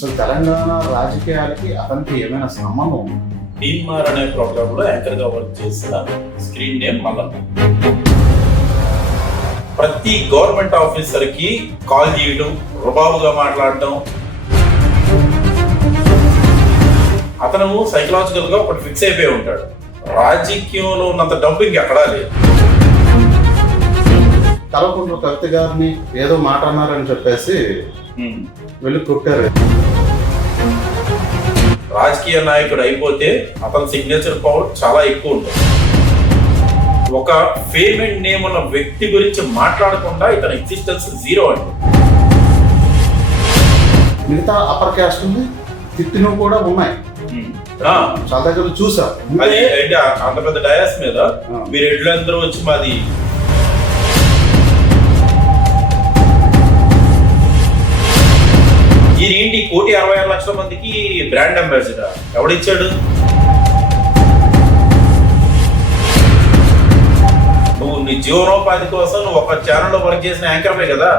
అసలు తెలంగాణ రాజకీయాలకి అతనికి ఏమైనా సంబంధం ఉంది? టీన్మార్ అనే ప్రోగ్రామ్ లో యాంకర్ గా వర్క్ చేసిన స్క్రీన్ నేమ్ మల్లన్న. ప్రతి గవర్నమెంట్ ఆఫీసర్ కి కాల్ చేయడం, రుబాబుగా మాట్లాడటం. అతను సైకలాజికల్ గా ఒకటి ఫిక్స్ అయిపోయి ఉంటాడు. రాజకీయంలో ఉన్నంత డబ్బు ఇంకెక్కడా లేదు. కల్వకుంట్ల కవిత గారిని ఏదో మాట అన్నారని చెప్పేసి వెళ్ళి కొట్టారు. రాజకీయ నాయకుడు అయిపోతే అతని సిగ్నేచర్ పవర్ చాలా ఎక్కువ ఉంటుంది. ఒక ఫేమ్ అండ్ నేమ్ ఉన్న వ్యక్తి గురించి మాట్లాడకుండా ఇతని ఎగ్జిస్టెన్స్ జీరో అండి. మిగతా అప్పర్ క్యాస్ట్ ఉంది, తిట్టినవి కూడా ఉన్నాయి. చాలా దగ్గర చూసా. అది అంటే అంత పెద్ద డయాస్ మీద మీరు ఎడ్లందరూ వచ్చి మాది ఏంటి 1,66,00,000 మందికి బ్రాండ్ అంబాసిడర్ ఎవడిచ్చాడు? నువ్వు నీ జీవనోపాధి కోసం నువ్వు ఒక ఛానల్లో వర్క్ చేసిన యాంకర్వే కదా.